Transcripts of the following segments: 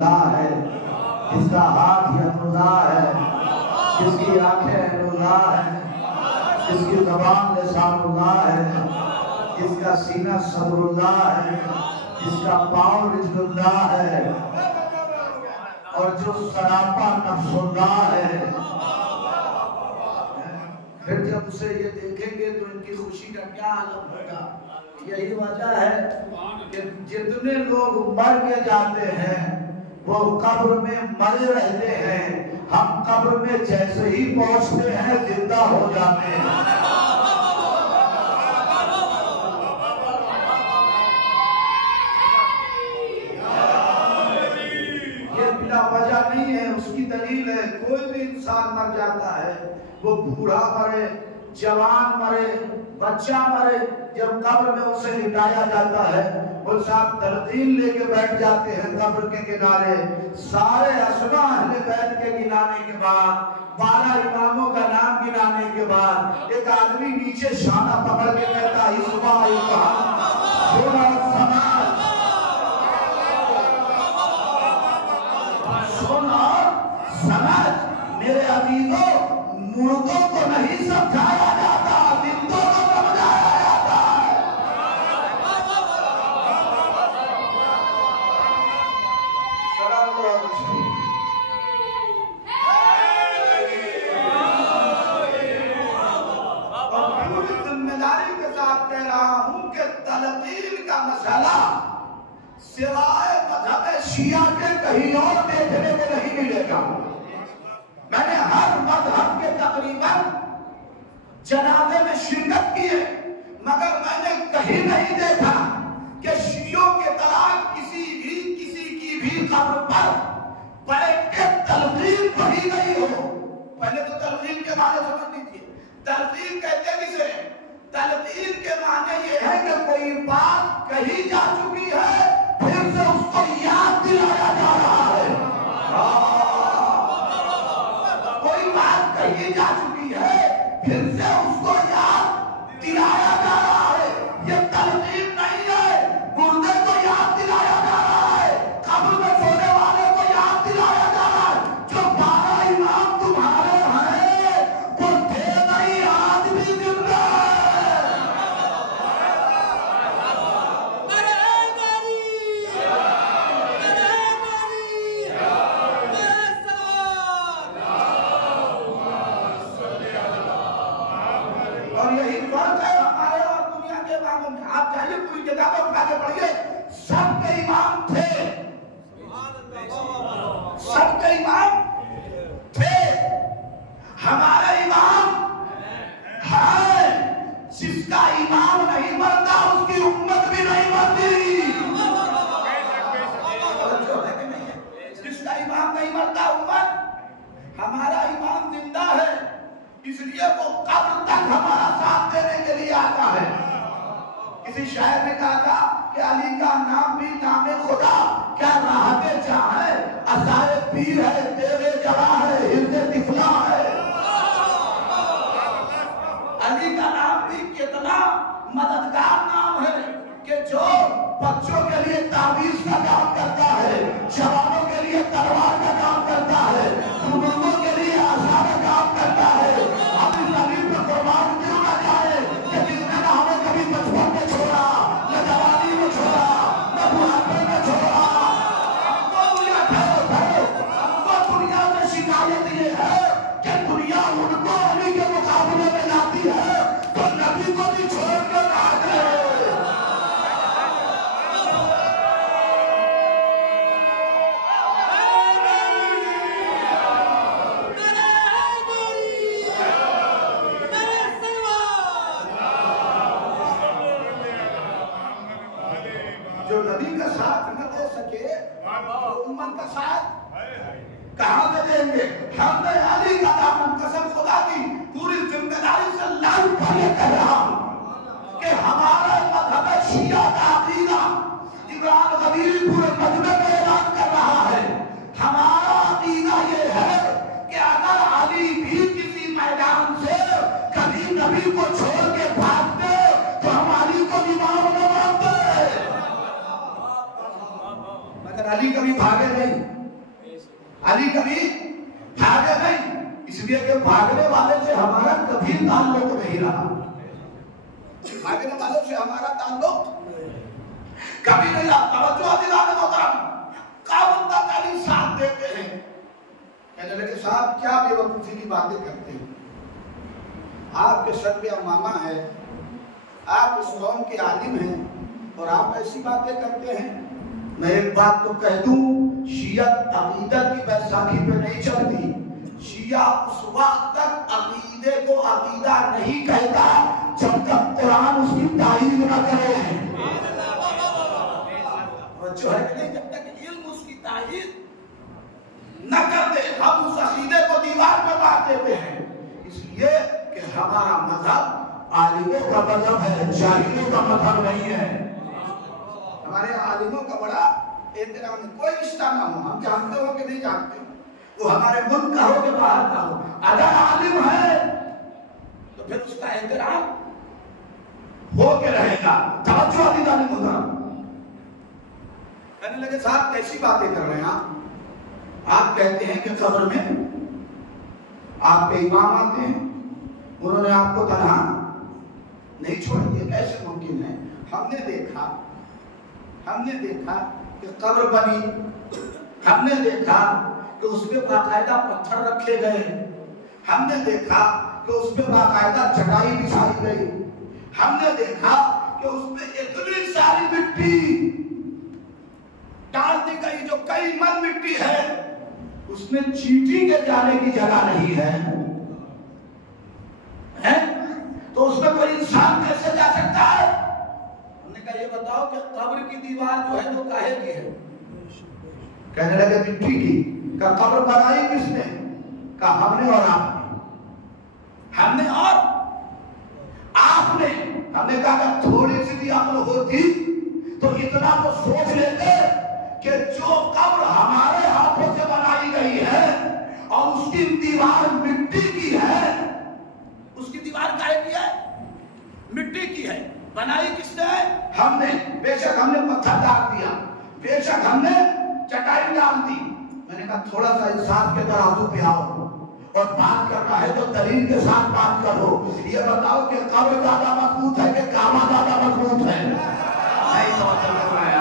है, जिसका हाथ यमुना है, जिसकी आंखें नुला है, जिसकी ज़बान लिसानुल्लाह है, जिसका सीना सदरुल्लाह है, जिसका पाँव रिजलुल्लाह है और जो सरापा नफ्सुल्लाह है। फिर जब उसे ये देखेंगे तो इनकी खुशी का क्या आलम होगा। यही वजह है कि जितने लोग मर के जाते हैं वो कब्र में मरे रहते हैं, हम कब्र में जैसे ही पहुंचते हैं जिंदा हो जाते हैं। ये बिना वजह नहीं है, उसकी दलील है। कोई भी इंसान मर जाता है, वो बूढ़ा मरे, जवान मरे, बच्चा मरे, जब कब्र में उसे लिटाया जाता है वो साहब तलकीन लेके बैठ जाते हैं कब्र के किनारे। सारे असमा अहले बैत के गिनाने के बाद, 12 इमामों का नाम गिनाने के बाद एक आदमी नीचे शाना पकड़ के कहता है सुन और समझ मेरे अजीजों, मुर्दों को नहीं समझाया जाता, जिंदों को समझाया जाता है। और पूरी जिम्मेदारी के साथ कह रहा हूं कि तलकीन का मसला सिवाय मजहब शिया के कहीं और देखने को नहीं मिलेगा। मैंने हर मजहब के तकरीबन जनाजे में शिरकत की है, मगर मैंने कहीं नहीं देखा कि शियों के तरह किसी की भी कब्र पर बैठ के तलकीन पढ़ी गई हो। पहले तो तलकीन के माने समझ लीजिए। तलकीन कहते किसे? तलकीन के माने ये है कि कोई बात कही जा चुकी है, फिर से उसको याद दिलाया जा रहा है। कोई बात कही जा चुकी है, फिर से उसको याद दिलाया जा रहा है। ये तलकीन नहीं है। मुर्दे को याद दिलाया जा रहा है, कब्र में सोने वाले को याद दिलाया जा रहा है। जो 12 इमाम तुम्हारे हैं वो थे नहीं, आज भी जिंदा है। और यही फर्क है हमारे और दुनिया के इमामों में। आप जाइए पूरी किताबें उठा के पढ़िए, सबके इमाम थे, सबके इमाम थे। हमारा इमाम है, जिसका इमाम नहीं मरता उसकी उम्मत भी नहीं मरती। जिसका इमाम नहीं मरता उम्मत, हमारा इमाम जिंदा है, इसलिए वो कब्र तक हमारा साथ देने के लिए आता है। किसी शायर ने कहा था कि अली का नाम भी नामे खुदा, क्या राहते चाहे असाए पीर है, तेरे जवा है, हिर्दे तिफला है। अली का नाम भी कितना मददगार नाम है कि जो बच्चों के लिए तावीज का काम करता है, जवानों के लिए तलवार का काम करता है, बुजुर्गों के लिए आशा का काम करता है। हम इस अमीर पर कुर्बान क्यों ना जाए कि जिसने ना हमें कभी बचपन में छोड़ा, न जवानी में छोड़ा, न बुढ़ापे में छोड़ा। हमको दुनिया में शिकायत ये है कि दुनिया उनको अली के मुकाबले में लाती है तो नबी को भी छोड़ कर भाग रहे हैं। जो नबी का साथ न दे सके वो उम्मत का साथ कहां से देंगे? हमने अली का दामन कसम खुदा की पूरी जिम्मेदारी से लाल पर कह रहा हूं कि हमारा मजहब शिया का अकीदा इमरान गदीरी पूरे मजमे में ऐलान कर रहा है। हमारा अकीदा ये है कि अगर अली भी किसी मैदान से कभी नबी को छोड़ के भागते तो हम अली को इमाम न मानते। अली कभी भागे नहीं। अली कभी भागे नहीं, इसलिए कि भागने वाले से हमारा कभी ताल्लुक नहीं रहा, भागने वालों से हमारा ताल्लुक कभी नहीं रहा। तवज्जो दिलाने मोहतरम, काबुल तक साथ देते हैं। कहने लगे साहब क्या बेवकूफी की बातें करते हैं, आपके सर पे मामा है, आप इस कौम के आलिम हैं और आप ऐसी बातें करते हैं। मैं एक बात तो कह दूं, शियत अकीदत की बैसाखी पे नहीं चलती। शिया उस वक्त तक अकीदे को अकीदा नहीं कहता जब तक कुरान उसकी तारीफ न करे। जो है नहीं, जब तक इल्म उसकी तारीफ न कर दे हम उस अकीदे को दीवार पर मार देते हैं। इसलिए कि हमारा मजहब आलिमों का मजहब है, जाहिलों का मजहब नहीं है। हमारे आलिमों का बड़ा एहतराम है, कोई रिश्ता ना हो, हम जानते हो कि नहीं जानते हो, वो हमारे मुल्क का हो कि बाहर का हो, अगर आलिम है तो फिर उसका एहतराम हो के रहेगा। तवज्जो दिलाने मुहतरम, कहने लगे साहब कैसी बातें कर रहे हैं आप कहते हैं कि कब्र में आपके इमाम आते हैं, उन्होंने आपको तन्हा नहीं छोड़ेंगे, कैसे मुमकिन है? हमने देखा कि कब्र बनी, हमने देखा कि उस पे बाकायदा पत्थर रखे गए, हमने देखा कि उस पे बाकायदा चटाई बिछाई गई, हमने देखा कि उस पे इतनी सारी मिट्टी डाल दी गई जो कई मन मिट्टी है, उसमें चींटी के जाने की जगह नहीं है, तो उसमें कोई इंसान कैसे जा सकता है? हमने कहा ये बताओ कि कब्र की दीवार जो है वो काहे की है? कहने लगे मिट्टी की। का कब्र बनाई किसने? का हमने और आपने, हमने और आपने। हमने कहा कि थोड़ी सी भी अक्ल होती तो इतना तो सोच लेते कि जो कब्र हमारे हाथों से बनाई गई है और उसकी दीवार मिट्टी की है, उसकी दीवार काहे की है? मिट्टी की है। बनाई किसने है? हमने। बेशक हमने पत्थर डाल दिया, बेशक हमने चटाई डाल दी। मैंने कहा थोड़ा सा इंसाफ के तराजू पे आओ और बात करना है तो दलील के साथ बात करो। ये बताओ कि कब्र ज्यादा मजबूत है कि काबा ज्यादा मजबूत है? नहीं समझ रहा है।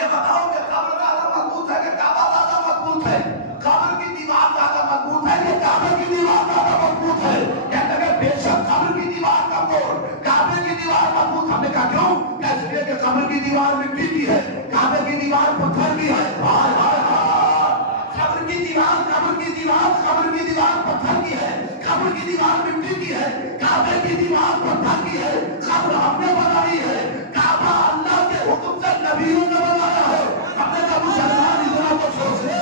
ये बताओ कि कब्र ज्यादा मजबूत है कि काबा ज्यादा मजबूत है? कब्र की दीवार ज्यादा मजबूत है कि काबे की दीवार ज्यादा मजबूत है? कहते हैं बेशक कब्र की दीवार कमजोर, काबे की दीवार मजबूत। हमने कहा क्यों? इसलिए कि कब्र की दीवार मिट्टी की है, काबे की दीवार पत्थर की है। कब्र की दीवार पत्थर की है, कब्र की दीवार मिट्टी की है, काबे की दीवार पत्थर की है। कब्र हमने बनाई है, काबा अल्लाह के हुक्म से नबियों ने बनाया है। हमने कहा मुसलमान इतना तो सोच ले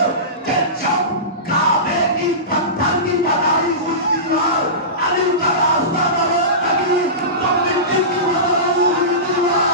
कि जब काबे की पत्थर की बनाई हुई दीवार अली का रास्ता लगी तो मिट्टी की बनाई हुई दीवार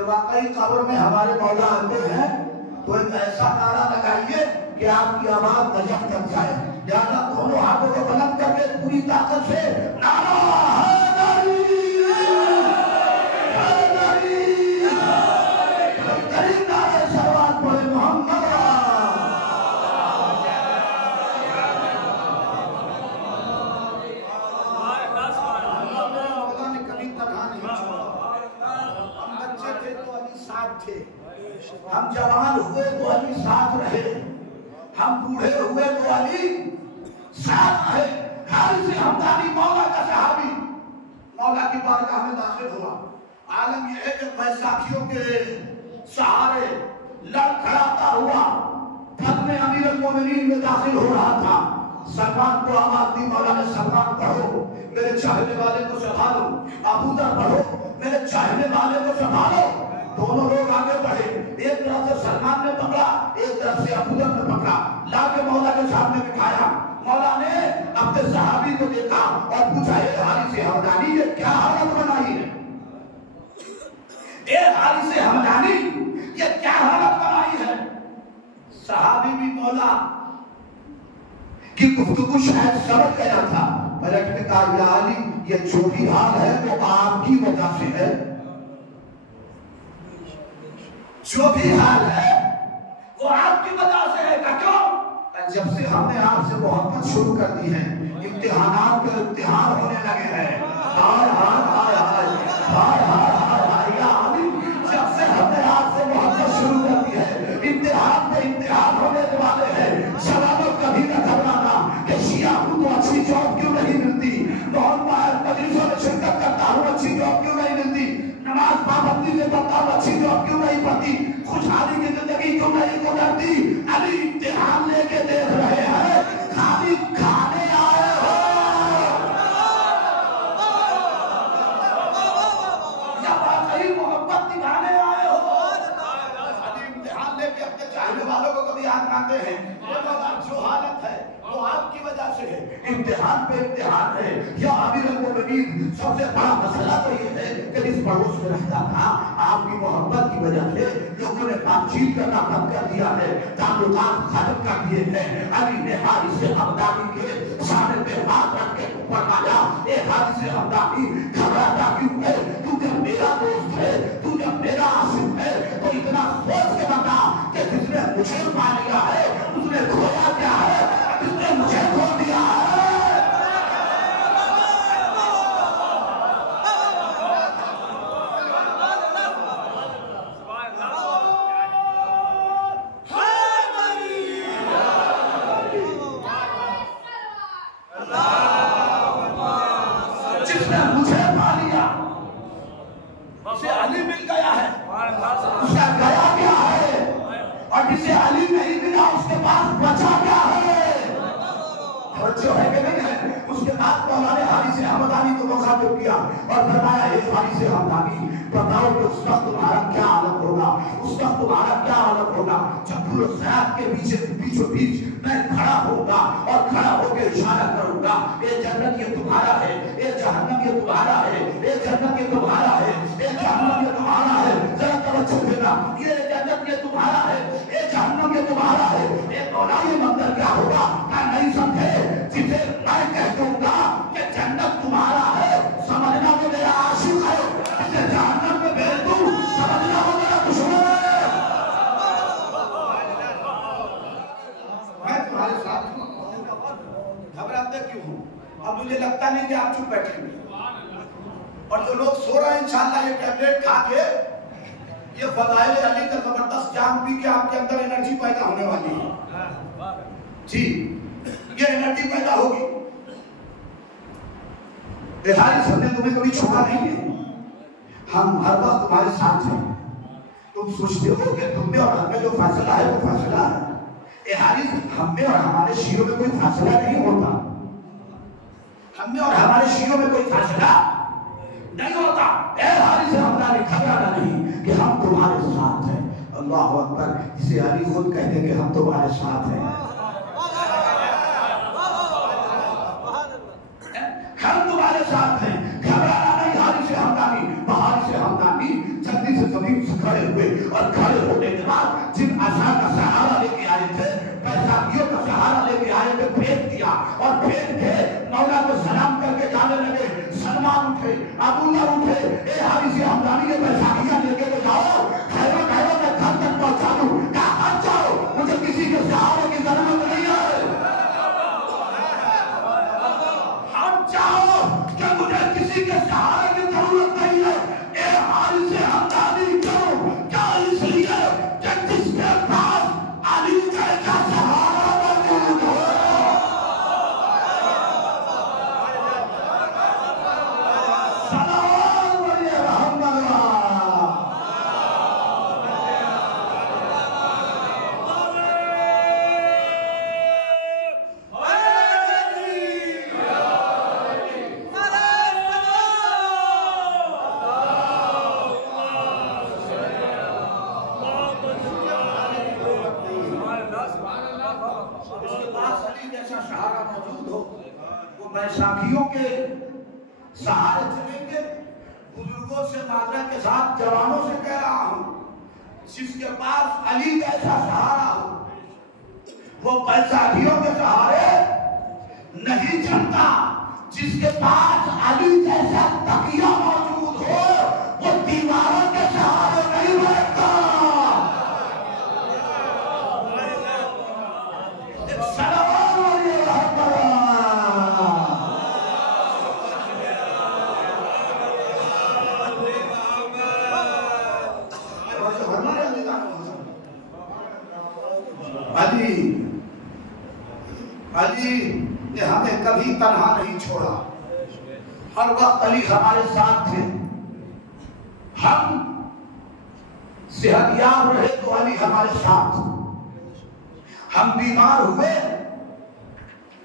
वाकई कब्र में हमारे मौला आते हैं तो एक ऐसा नारा लगाइए कि आपकी आवाज गजब तक जाए। लिहाजा दोनों हाथों को बुलंद करके पूरी ताकत से नारा थे, हम जवान हुए तो अली साथ रहे, हम बूढ़े हुए तो अली साथ रहे। हाल से हमदानी मौला का सहाबी मौला की बारगाह में दाखिल हुआ। आलम यह है कि बैसाखियों के सहारे लड़खड़ाता हुआ पद में अमीरुल मोमिनीन में दाखिल हो रहा था। सलमान को आवाज दी, मौला ने सलमान पढ़ो, मेरे चाहने वाले को संभालो। अबू दर पढ़ो, मेरे चाहने वाले को संभालो। दोनों लोग आगे बढ़े, एक तरफ से सलमान ने पकड़ा, एक तरफ से अबू बकर ने पकड़ा, लाके मौला के सामने बिठाया। मौला ने अपने सहाबी को देखा और पूछा, ए हारिस हमदानी, ये क्या हालत बनाई है? ए हारिस हमदानी, ये क्या हालत बनाई है? सहाबी भी मौला की गुफ्तगू शायद समझ गया था। पलट ने कहा, या अली, ये जो भी हाल है वो आपकी वजह से है। जो भी हाल है वो आपकी वजह से है। क्यों? जब से हमने आपसे मोहब्बत शुरू कर दी है, इम्तिहानात पर इम्तिहान होने लगे हैं। हाय हाय हाय हाय हाय हाय हाय हाय या अली, जब से हमने आपसे मोहब्बत शुरू कर दी है, इम्तिहान पे इम्तिहान होने वाले हैं। सवालों कभी न घबराना कि शिया को तो अच्छी जॉब क्यों नहीं मिलती, मोहम्मद मजलिसों में शिरकत करता हूँ, अच्छी जॉब क्यों नहीं मिलती, नमाज पाबंदी से पढ़ता हूँ, अच्छी जॉब क्यों नहीं पढ़ती, खुशहाली की जिंदगी क्यों नहीं गुजरती। अभी इम्तिहान लेके देख रहे हैं, खाली खाने आए हो या वाकई मोहब्बत निभाने आए हो? खाली इम्तिहान लेके अपने चाहने वालों को कभी आजमाते हैं। जो हालत है वो आपकी वजह से है, इम्तिहान पे इम्तिहान है। या अमीरुल मोमिनीन, सबसे बड़ा मसला तो ये है कि इस पड़ोस में रहता था, आपकी मोहब्बत की वजह से लोगों ने बातचीत करना बंद कर दिया है, ताल्लुकात खत्म कर दिए हैं। अली ने हारिस हमदानी के सामने पे हाथ रख के फरमाया, ए हारिस हमदानी, घबराता क्यों है? तू जब मेरा दोस्त है, तू जब मेरा आशिक है, तो इतना सोच के बता कि जिसने मुझे पा लिया है उसने खोया क्या है, जिसने मुझे खो दिया है। जिसने मुझे पा लिया उसे अली मिल गया है, उसका गया क्या है, और जिसे अली नहीं मिला उसके पास बचा क्या है। जो है कि नहीं है। उसके बाद मौला ने हारिस हमदानी को मुखातिब किया और फरमाया, हे हारिस हमदानी, बताओ कि उस वक्त तुम्हारा क्या हालत होगा, उस वक्त तुम्हारा क्या हालत होगा जब पूरे सराब के बीचों बीच मैं खड़ा होगा और खड़ा होकर इशारा करूंगा, ये जन्नत ये तुम्हारा है, ये जहन्नम ये तुम्हारा है, ये जन्नत ये तुम्हारा है, ये जहन्नम ये तुम्हारा है। जरा तवज्जो देना, ये जन्नत ये तुम्हारा है, ये जहन्नम ये तुम्हारा है। ये मौला ये मंजर क्या होगा? मैं नहीं समझे, जिसे मैं कह दूंगा कि जन्नत तुम्हारा है, समझना वो मेरा आशिक है, जिसे जहन्नम में भेज दूं, समझना वो मेरा दुश्मन है। मैं तुम्हारे साथ हूं, घबराते क्यों हूं? अब मुझे लगता नहीं कि आप चुप बैठेंगे, और जो लोग सो रहे हैं इंशाअल्लाह ये टैबलेट खा के, ये फज़ाइल अली का जबरदस्त जाम पी के आपके अंदर एनर्जी पैदा होने वाली है जी, ये एनर्जी पैदा होगी। हारिस, हमने तुम्हें कभी छोड़ा नहीं है, हम हर वक्त तुम्हारे साथ हैं। तुम सोचते हो कि तुम में और हम में जो फासला है वो फासला है। हारिस, हम में और हमारे शियों में कोई फासला नहीं होता, हम में और हमारे शियों में कोई फासला नहीं होता। हारिस हमदानी, घबराना नहीं कि हम तुम्हारे साथ हैं। अल्लाह अकबर, इसे अली खुद कहते कि हम तुम्हारे साथ हैं, हम तुम्हारे साथ हैं, घबराना नहीं। हारिस हमदानी, हारिस हमदानी जल्दी से जमीन से खड़े हुए और खड़े होने के बाद जिन आशा का सहारा लेके आए थे, बैसाखियों का सहारा लेके आए थे, फेंक दिया और फेंक के मौला को सलाम करके जाने लगे। सलमान उठे, अबूला उठे, ए हारिस हमदानी के बैसाखियां लेके तो जाओ, खैबर खैबर में घर तक पहुंचा दूं, कहा हट जाओ, मुझे किसी के सहारे की जरूरत नहीं है, हट जाओ कि मुझे किसी के सहारे की जरूरत नहीं है। ए हारिस हमदानी क्यों? क्या इसलिए कि जिसके पास अली का सहारा मौजूद हो। उसके पास अली जैसा सहारा मौजूद हो, वो बैसाखियों के सहारे चलेंगे। बुजुर्गों से माजरत के साथ जवानों से कह रहा हूं, जिसके पास अली जैसा सहारा हो वो बैसाखियों के सहारे नहीं चलता। जिसके पास अली जैसा तकिया मौजूद हो वो दीवारों के सहारे नहीं बैठता। अली ने हमें कभी तन्हा नहीं छोड़ा, हर वक्त अली हमारे साथ थे। हम सेहतयाब रहे तो अली हमारे साथ, हम बीमार हुए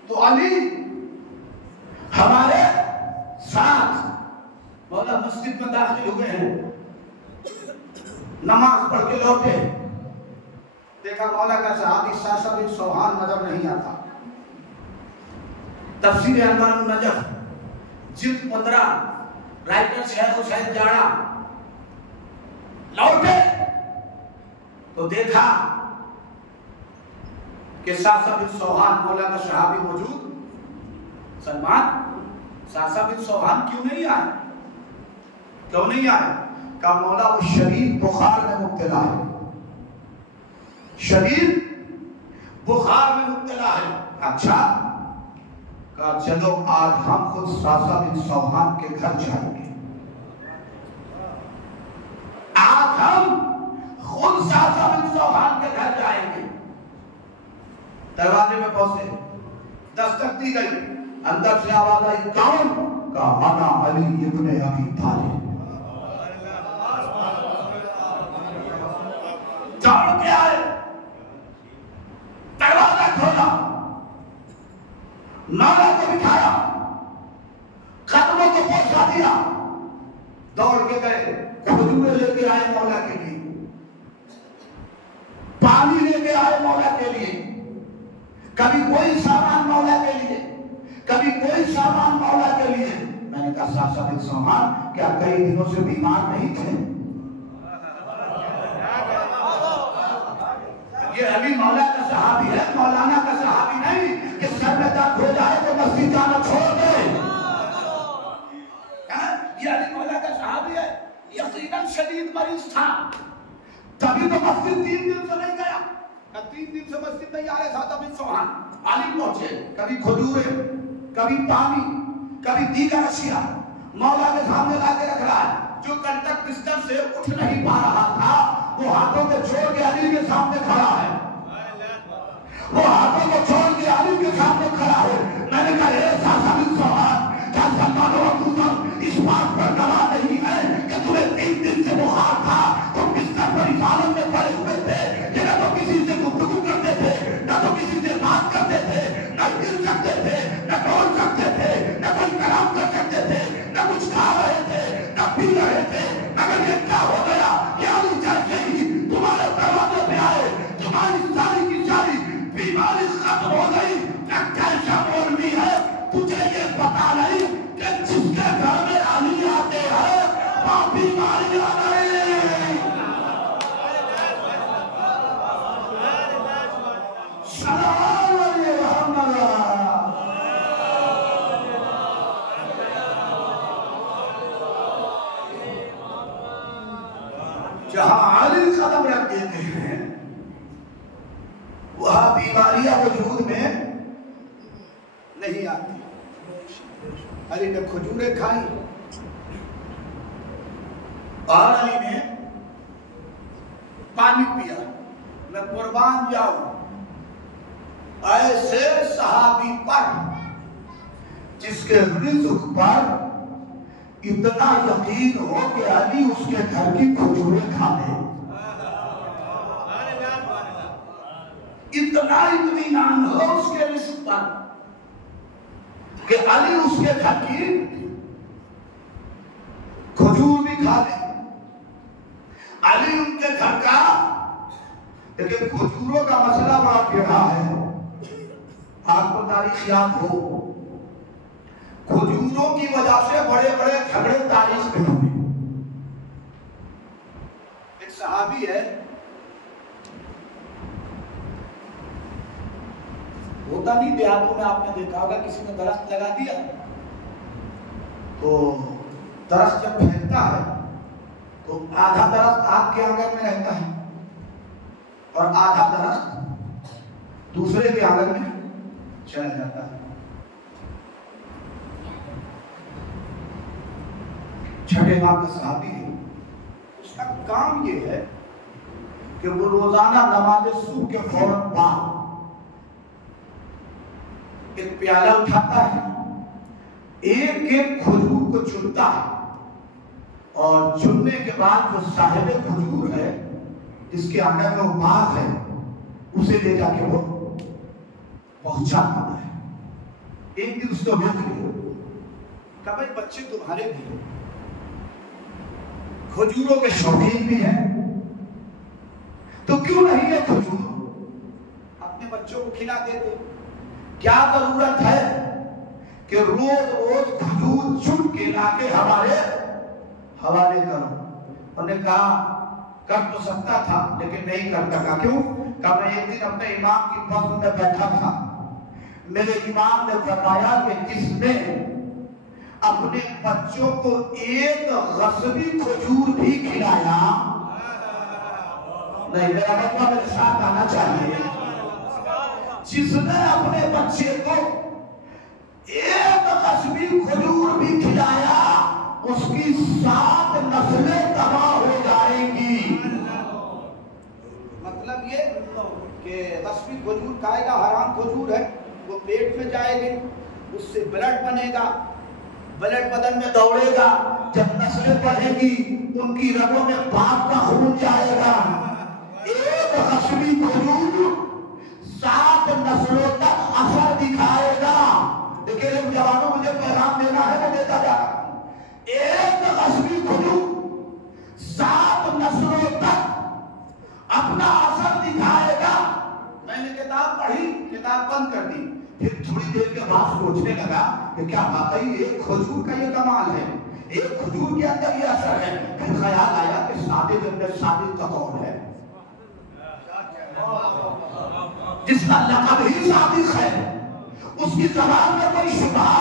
तो अली हमारे साथ। मौला मस्जिद में दाखिल हुए हैं, नमाज पढ़ के लौटे, देखा मौला का सहाबी सासा बिन सोहान नजर नहीं आता। तफसीर अनवारुन नजफ जिल्द 15 राइटर शेख हुसैन जाड़ा। लौटे तो देखा कि सासा बिन सोहान मौला का सहाबी मौजूद। सलमान, सासा बिन सोहान क्यों नहीं आए? क्यों नहीं आए? का मौला वो शदीद बुखार में मुब्तला है, शदीद बुखार में मुब्तला है। अच्छा, का चलो आज हम खुद सासा बिन सोहान के घर जाएंगे। आज हम खुद सासा बिन सोहान के घर जाएंगे। दरवाजे में पहुंचे, दस्तक दी गई, अंदर से आवाज आई, कौन? का अना अली इब्ने अबी तालिब। दौड़ के आए, दरवाजा खोला, मौला को बिठाया, कदमों को पहुंचा दिया, दौड़ के गए, खजूरें लेके आए मौला के लिए, पानी लेके आए मौला के लिए, कभी कोई सामान मौला के लिए, कभी कोई सामान मौला के लिए। मैंने कहा सासा बिन सोहान क्या कई दिनों से बीमार नहीं थे? ये अली मौला का सहाबी है, मौलाना का सहाबी नहीं कि सर में दर्द हो जाए तो मस्जिद जाना छोड़ दे। ये अली मौला का सहाबी है, यकीनन शदीद मरीज था, तभी तो मस्जिद 3 दिन से नहीं गया। 3 दिन से मस्जिद नहीं आ रहे सासा बिन सोहान। अली पहुंचे, कभी खजूरें, कभी पानी, कभी दीगर अशिया मौला के सामने लाके रख रहा है। जो कल तक बिस्तर से उठ नहीं पा रहा था वो हाथों को छोड़ के अली के सामने खड़ा है, वो हाथों को छोड़ के अली के सामने खड़ा है। मैंने कहा सासा बिन सोहान, क्या सलमान इस बात पर गवाह नहीं है कि तुम्हें 3 दिन से बुखार था, तुम बिस्तर पर इस हालत में पड़े हुए थे कि न तो किसी से गुफ्तगू करते थे, न तो किसी से बात करते थे, न गिर सकते थे, न बोल सकते थे, न कोई कलाम कर सकते थे, न कुछ खा रहे थे, न पी रहे थे। अगर ये क्या हो गया, क्या जैसे ही तुम्हारे दरवाजे पे आए, तुम्हारी सारी की सारी बीमारी खत्म हो गई। कैसा मौलवी है, तुझे ये पता नहीं कि जिसके घर में अली आते हैं वहाँ बीमारियां नहीं। सलाम अलैकुम। जहाँ अली कदम रख देते हैं वहाँ बीमारियां वजूद में नहीं आती। अली ने खजूरें खाई और अली ने पानी पिया। मैं कुर्बान जाऊं ऐसे सहाबी पर जिसके रिज़्क़ पर इतना यकीन हो कि अली उसके घर की खजूरें खा ले, इतना इत्मीनान हो उसके रिज़्क़ पर कि अली उसके घर की खजूर भी खा ले। अली उनके घर का, लेकिन खजूरों का मसला बड़ा टेढ़ा है। आपको तारीख याद हो, खजूरों की वजह से बड़े बड़े झगड़े तारीख में हुए। एक सहाबी है, होता नहीं देहातों में, आपने देखा होगा किसी ने दरख्त लगा दिया तो दरख्त जब फैलता है तो आधा दरख्त आग के आंगन में रहता है और आधा दरख्त दूसरे के आंगन में चला जाता है। छठे माह का सहाबी है, उसका काम ये है कि वो रोजाना नमाज सुबह के फौरन बाद एक प्याला उठाता है, एक एक खजूर को चुनता है और चुनने के बाद जो साहिब खजूर है जिसके आंगन में वो बाग है उसे ले जाके वो पहुंचा पाता है। एक दिन उसको रोक लिया, कहा भाई बच्चे तुम्हारे भी खजूरों के शौकीन भी हैं, तो क्यों नहीं है खजूर अपने बच्चों को खिला देते? क्या जरूरत है कि रोज रोज खजूर चुन के लाके हमारे हवाले करो? उन्होंने कहा कर तो सकता था लेकिन नहीं कर सका। क्यों? कहा मैं एक दिन अपने इमाम की बस में बैठा था, मेरे इमाम ने फरमाया कि जिसने अपने बच्चों को एक गस्बी खजूर भी खिलाया, नहीं मेरा बच्चा मेरे साथ आना चाहिए, जिसने अपने बच्चे को एक गस्बी खजूर भी खिलाया उसकी 7 नस्लें तबाह हो जाएंगी। मतलब ये कि गस्बी खजूर खाएगा, हराम खजूर है, वो पेट में जाएगी, उससे ब्लड बनेगा, ब्लड बदन में दौड़ेगा, जब नस्लें बढ़ेगी उनकी रगों में बाप का खून जाएगा। एक गस्बी खजूर 7 नस्लों तक असर दिखाएगा। देखिए जवानों, मुझे पैगाम देना है, मैं देता जा रहा हूं। एक गस्बी खजूर 7 नस्लों तक अपना असर दिखाएगा। मैंने किताब पढ़ी, किताब बंद कर दी, फिर थोड़ी देर के बाद सोचने लगा कि क्या वाकई एक खजूर का ये कमाल है, एक खजूर के अंदर ये असर है। फिर ख्याल आया कि सादिक अंदर सादिक का कौन है, जिसका लक़ब ही सादिक है, उसकी ज़बान में कोई शुबहा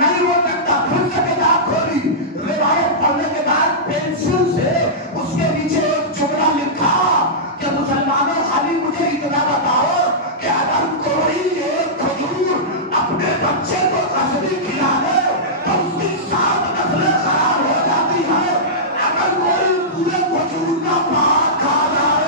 नहीं हो सकता। फिर से किताब खोली, रिवायत पढ़ने के बाद पेंसिल से उसके नीचे एक जुमला लिखा कि मुसलमानों खाली मुझे इतना बताओ कि अगर कोई एक खजूर अपने बच्चे को गस्बी खिला दे तो उसकी 7 नस्लें खराब हो जाती है। अगर कोई पूरे खजूर का भाग खा जाए,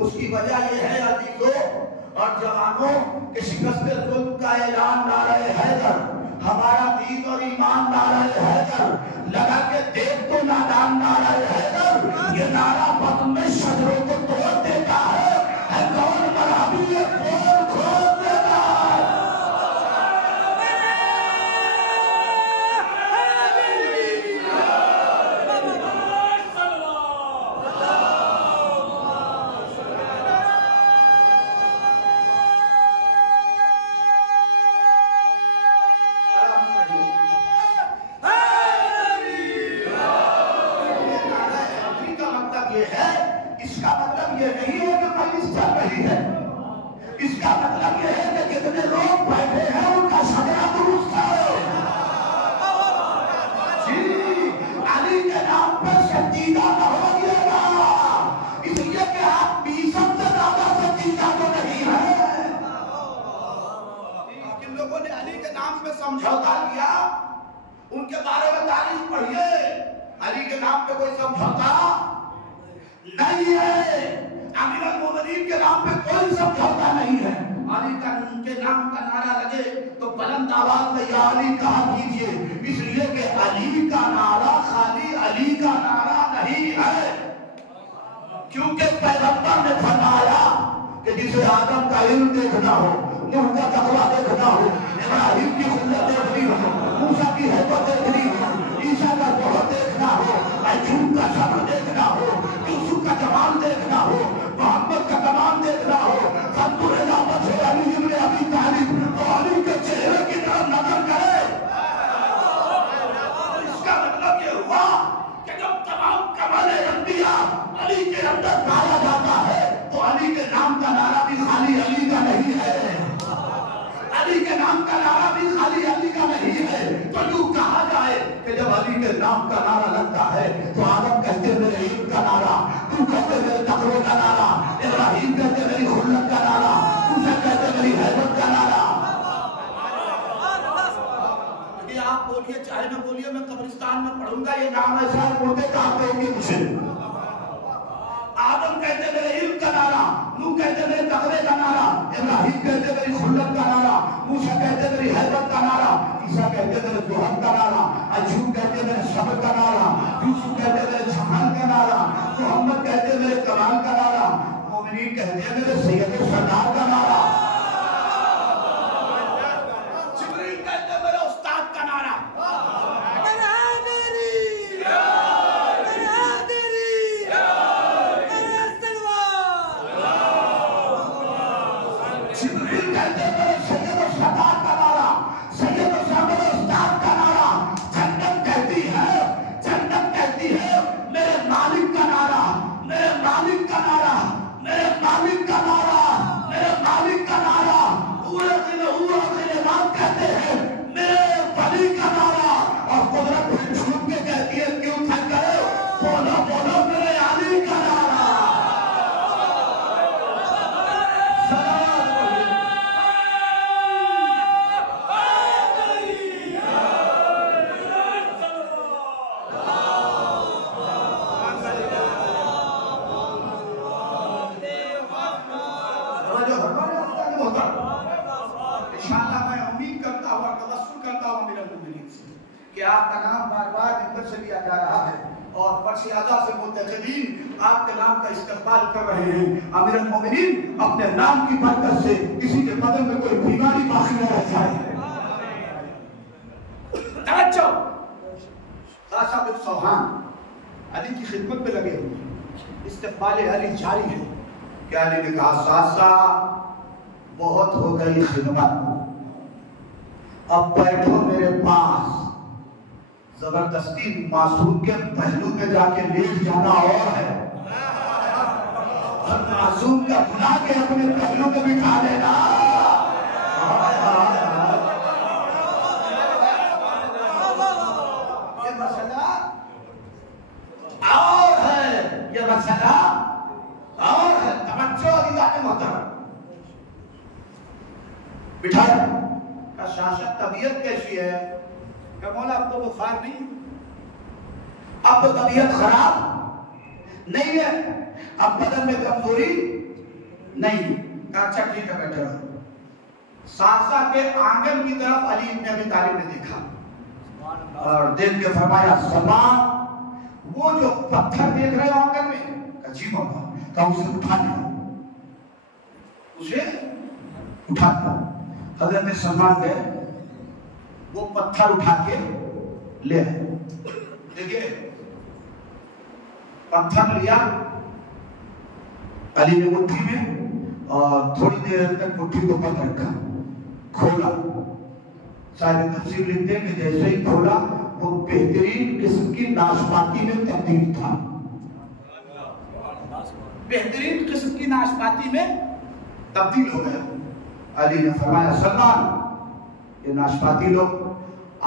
उसकी वजह यह है अजीजों और जवानों कि शिकस्त जुल्म का ऐलान नारे हैदर, हमारा दीन और ईमान नारे हैदर लगा के देख तो नादान नारे हैदर, ये नारा बदन में शजरों को तोड़ देता है कौन बराबी ये खोल खोल देता है। लोगों ने अली के नाम पे समझौता किया, उनके बारे में तारीफ पढ़िए। अली के नाम पे कोई समझौता नहीं है, अमीरुल मोमिनीन के नाम पे कोई समझौता नहीं है। अली का उनके नाम का नारा लगे तो बुलंद आवाज में या अली कहा कीजिए, इसलिए कि अली का नारा खाली अली का नारा नहीं है, क्योंकि पैगंबर ने फरमाया कि जिसे आदम का इल्म देखना हो, नूह का तकवा देखना हो, इब्राहिम की खुल्लत देखनी हो, मूसा की हैबत देखनी हो, ईसा का बहुत देखना हो, अय्यूब का सब्र देखना हो, यूसुफ का कमाल देखना हो, मोहम्मद का कमाल देखना हो, फंदुर इलामत से अली इब्न अबी तालिब तो अली के चेहरे की तरफ नजर करे। इसका मतलब ये हुआ कि जब तमाम कमाले अंबिया अली के अंदर पाया जाता है तो अली के नाम का नारा भी खाली अली का नहीं है, अली के नाम का नारा भी खाली अली का नहीं है। तो यूं कहा जाए कि जब अली के नाम का नारा लगता है तो आदम कहते मेरे इल्म का नारा, तू कहते मेरे तकवे का नारा, इब्राहिम कहते मेरी खुल्लत का नारा, मूसा कहते मेरी हैबत का नारा। आप बोलिए चाहे ना बोलिए, मैं कब्रिस्तान में पढ़ूंगा ये नाम ऐसा है, बोलते कहा कहोगे मुझे। आदम कहते मेरे इल्म का नारा, नूह कहते मेरे तकवे का नारा, इब्राहिम कहते मेरी खुल्लत का नारा, मूसा कहते मेरी हैबत का नारा, ईसा कहते मेरे जोहर का नारा, अय्यूब कहते मेरे सब्र का नारा, यूसुफ कहते मेरे जमाल का नारा, मोहम्मद कहते मेरे कमाल का नारा, मोमिनीन कहते मेरे सैयद सरदार का नारा, जिब्रील कहते मेरे उस्ताद का नारा। आपके नाम का इस्तेमाल कर रहे हैं। अमीरुल मोमिनीन अपने नाम की बरकत से किसी के बदन में कोई बीमारी बाकी न रह जाए। तवज्जो, सासा बिन सौहान अली की खिदमत में लगे हुए, इस्तेमाल अली जारी है। क्या अली ने कहा सासा बहुत हो गई खिदमत, अब बैठो मेरे पास। जबरदस्ती मासूम के पहलू में जाके लेट जाना और है, और मासूम का बुला के अपने पहलू में बिठा लेना। ये मसला और है, ये मसला और है। तवज्जो अली मोहतरम, बिठाए का शासक तबीयत कैसी है? क्या मौला अब तो बुखार नहीं, अब तो तबीयत खराब नहीं है, अब बदन में कमजोरी नहीं। अच्छा ठीक है बैठे रहो। सासा के आंगन की तरफ अली इब्न अबी तालिब ने देखा और देख के फरमाया सलमान, वो जो पत्थर देख रहे हो आंगन में, अजीब होगा, तो उसे उठा लिया, उसे उठा लिया। हजरत सलमान गए, वो पत्थर उठा के ले आए। देखिए पत्थर लिया अली ने मुट्ठी में और थोड़ी देर तक मुट्ठी को बंद रखा, खोला। सारे तफसीर लिखते हैं कि जैसे ही खोला वो बेहतरीन किस्म की नाशपाती में तब्दील था, बेहतरीन किस्म की नाशपाती में तब्दील हो गया। अली ने फरमाया सलमान, ये नाशपाती लोग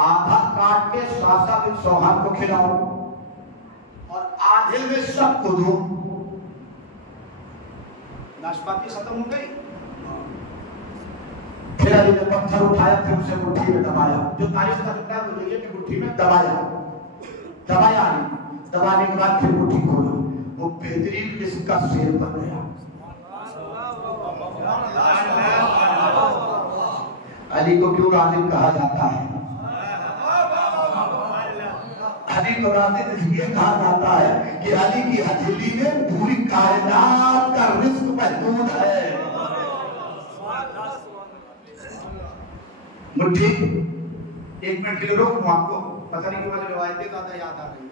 आधा काट के सासा बिन सौहान को खिलाओ और आधे में सबको दो। नाशपाती खत्म हो गई, फिर फिर अली ने पत्थर उठाया, फिर उसे मुट्ठी में दबाया। जो तारीफ का टुकड़ा हो रही है कि मुट्ठी में दबाया, दबाया नहीं, दबाने के बाद फिर मुट्ठी खोला, वो बेहतरीन किस्म का शेर बन गया। अली को क्यों राज़िक कहा जाता है? अली को राज़िक इसलिए कहा जाता है कि अली की हथेली में पूरी कायनात का रिस्क महदूद है। मुट्ठी, एक मिनट के लिए रोकूं आपको, पता नहीं क्यों मुझे रिवायतें ज्यादा याद आ रही।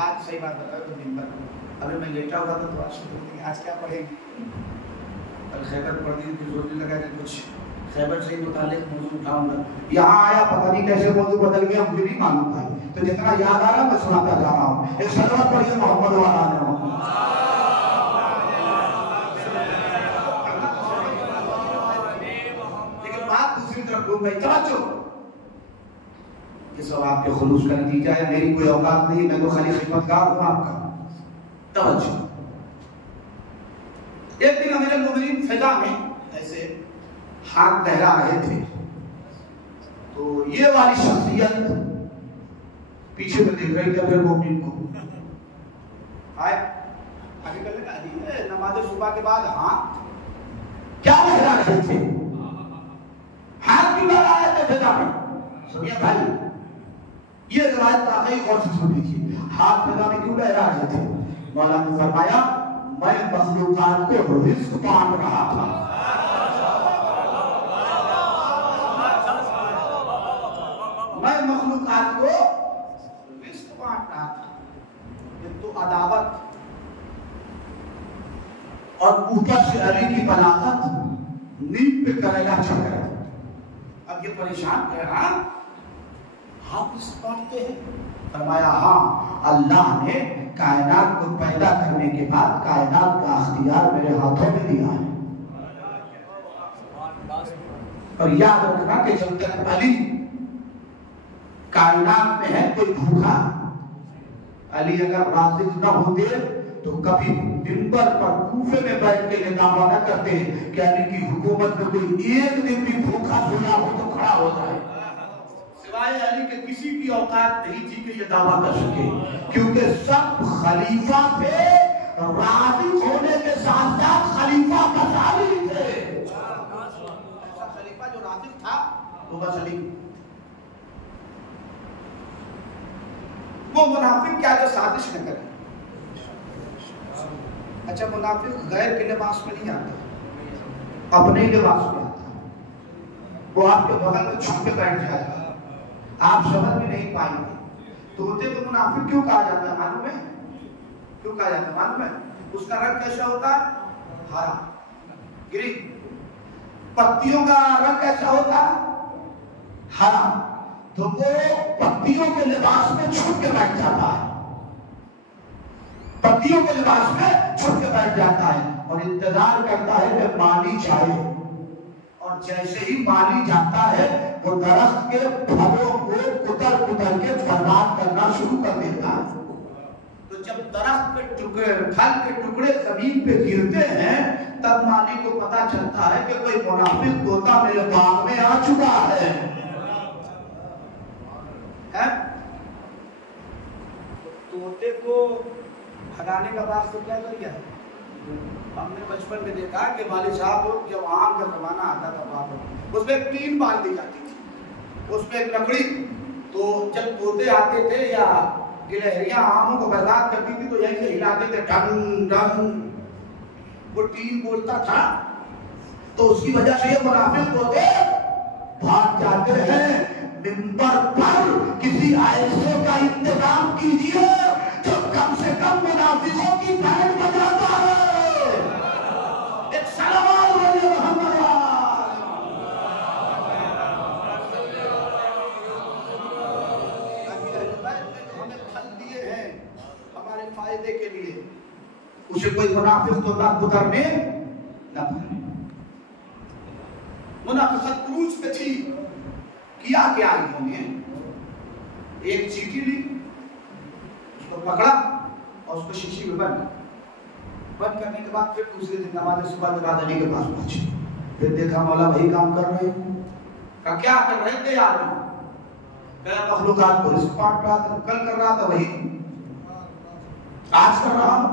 आज सही बात बताओ तो दिन भर अभी मैं लेटा हुआ था तो आज क्या पढ़ेंगे? कल खैबर पढ़ दी थी, सोचने लगा कि कुछ खैबर से ही मुतालिक मौजूद उठाऊंगा। यहाँ आया पता नहीं कैसे मौजूद बदल गया, मुझे नहीं मालूम था, तो जितना याद आ रहा मैं सुनाता जा रहा हूँ। एक सलवत पढ़िए मोहम्मद वाला ने, लेकिन बात दूसरी तरफ घूम गई। तवज्जो, ये सब आपके खुलूस का नतीजा है, मेरी कोई औकात नहीं, मैं तो खाली खिदमतगार हूँ आपका। तवज्जो, एक दिन अमीरुल मोमिनीन फिजा में ऐसे हाथ लहरा रहे थे, तो ये वाली शख्सियत पीछे में देख रही थी अमीरुल मोमिनीन को। आए आगे कर लेना अली, नमाज सुबह के बाद हाथ क्या लहरा रहे थे, हाथ क्यों लहरा रहे थे फिजा में? सुनिए भाई, ये रिवायत वाकई गौर से सुन लीजिए, हाथ फिजा में क्यों लहरा रहे थे? मौला ने फरमाया, मैं मखलूकात को रिस्क बांट रहा था। मैं मखलूकात को रिस्क बांट रहा था। एक तो अदावत और ऊपर से अली की बलागत, नींद पे करेगा चढ़ गया। अब ये परेशान कह रहा, आप रिस्क बांटते हैं? फरमाया हाँ, अल्लाह ने कायनात को पैदा करने के बाद कायनात का अख्तियार मेरे हाथों में दिया है। और याद रखना कि जब तक अली कायनात में है कोई भूखा, अली अगर राज़िक न होते तो कभी मिंबर पर कूफे में बैठ के ये दावा न करते कि अली की हुकूमत में कोई एक दिन भी भूखा सोया हो तो खड़ा हो जाए। सिवाय अली के किसी की औकात नहीं थी कि ये दावा कर सके, क्योंकि सब खलीफा थे, राज़िक होने के साथ साथ खलीफा का साली थे। ऐसा खलीफा जो राज़िक था वो बस अली। वो मुनाफिक क्या जो साजिश न करे। अच्छा, मुनाफिक गैर के लिबास में नहीं आता, अपने ही लिबास में आता। वो आपके बगल में छुप के बैठ जाएगा, आप समझ में नहीं पाएंगे। तोते को मुनाफिक क्यों कहा जाता है मालूम है? क्यों कहा जाता है मालूम है? उसका रंग कैसा होता है? हरा, ग्रीन। पत्तियों का रंग कैसा होता है? हरा। तो वो पत्तियों के लिबास में छुप के बैठ जाता है, पत्तियों के लिबास में छुप के बैठ जाता है और इंतजार करता है कि माली जाए। और जैसे ही माली जाता है वो दरख्त के फलों को कुतर कुतर के बर्बाद करना शुरू कर देता है। तो जब दरख्त के टुकड़े, फल के टुकड़े जमीन पे गिरते हैं, तब माली को पता चलता है कि कोई मुनाफिक तोता मेरे बाग में आ चुका है? तोते को भगाने का बात तो क्या कर गया? हमने बचपन में देखा कि वालिद साहब जब आम का जमाना आता था बाप, उसमें एक टीन बांध दी जाती थी, उसमें एक लकड़ी। तो जब तोते आते थे या गिलहरियां आमों को बर्बाद करती थी तो यहीं से हिलाते थे, डंग डंग, वो टीन बोलता था। तो उसकी वजह से ये मुनाफिक तोते भाग जाते हैं। मिंबर पर किसी ऐसे का इंतजाम कीजिए जो कम से कम मुनाफिकों की बैंड बजाता है। एक सलावत बोलिए मोहम्मद। हमें फल दिए हैं हमारे फायदे के लिए, उसे कोई मुनाफिक तो ना गुजरने न पाए। मुनाफिकत क्रूज पे थी। किया क्या इन्होंने? एक चीटी ली, उसको पकड़ा और उसको शीशी में बंद करने के बाद फिर दूसरे दिन नमाज सुबह के बाद अली के पास पहुंचे। फिर देखा मौला वही काम कर रहे हैं। का क्या कर रहे थे आदमी? कहा मखलूकात को रिस्क पार्ट रहा था, कल कर रहा था वही आज कर रहा हूं।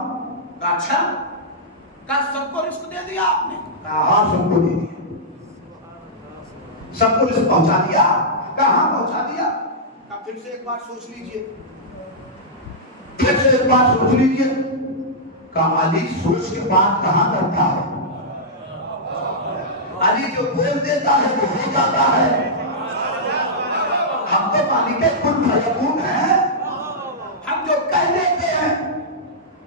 अच्छा का सबको रिस्क दे दिया आपने? हाँ सबको दे दिया, सबको रिस्क पहुंचा दिया। कहां पहुंचा दिया? अब फिर से एक बार सोच लीजिए, फिर से एक बार सोच लीजिए। का अली सोच के बात कहां करता है? अली जो बोल देता है वो हो जाता है। हम तो मालिक कुल फयकून है। हम जो कह देते हैं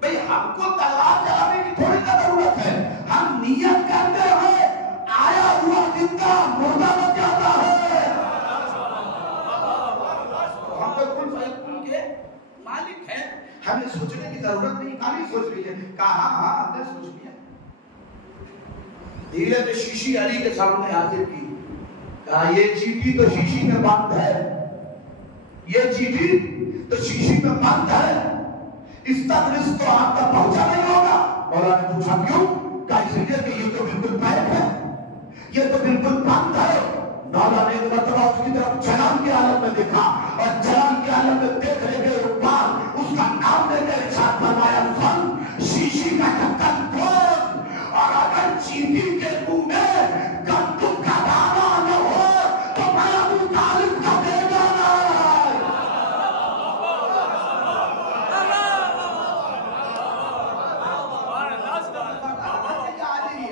भाई हमको तलवार चलाने की थोड़ी ना जरूरत है। हम नियत करते हैं, आया हुआ जिंदा मुर्दा बन जाता है। हम तो कुल फयकून के मालिक हैं, हमें सोचने की जरूरत नहीं। खाली सोच लीजिए। कहा हाँ हमने सोच लिया। धीरे से शीशी अली के सामने हाजिर की। कहा ये चीटी तो शीशी में बंद है, ये चीटी तो शीशी में बंद है, इस तक रिस्क तो आपका पहुंचा नहीं होगा। मौला ने पूछा क्यों? कहा इसलिए कि ये तो बिल्कुल पैक है, ये तो बिल्कुल बंद है। मौला ने मतलब उसकी तरफ जलाल के आलम में देखा और जलाल के आलम में देखने के बाद उसका नाम लेकर इरशाद फरमाया फन शीशी का ढक्कन खोल, और अगर चीटी के मुंह में गंदुक का दाना न हो तो मैं अबू तालिब का बेगाना।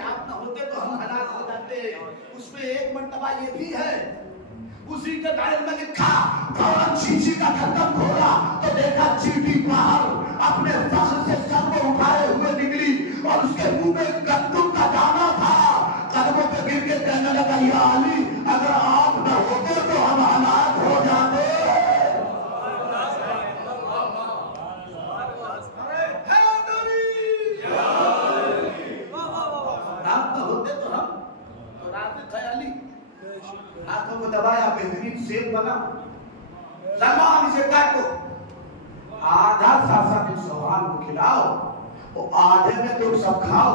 आप न होते तो हम हलाक हो जाते। उसमें एक मर्तबा ये भी है, उसी के दायरे में लिखा फौरन शीशी का ढक्कन खोला तो देखा चीटी बाहर अपने फख्र से सर को उठाए हुए निकली और उसके मुंह में गंदुक का दाना था। कदमों पे गिर के कहने लगा या अली अगर आप न होते तो हम हलाक हो जाते। आप न होते तो हम अली हाथों को दबाया, बेहतरीन सेब बना। सलमान इसे काटो, आधा सासा के सवाल को खिलाओ, वो आधे में तुम सब खाओ।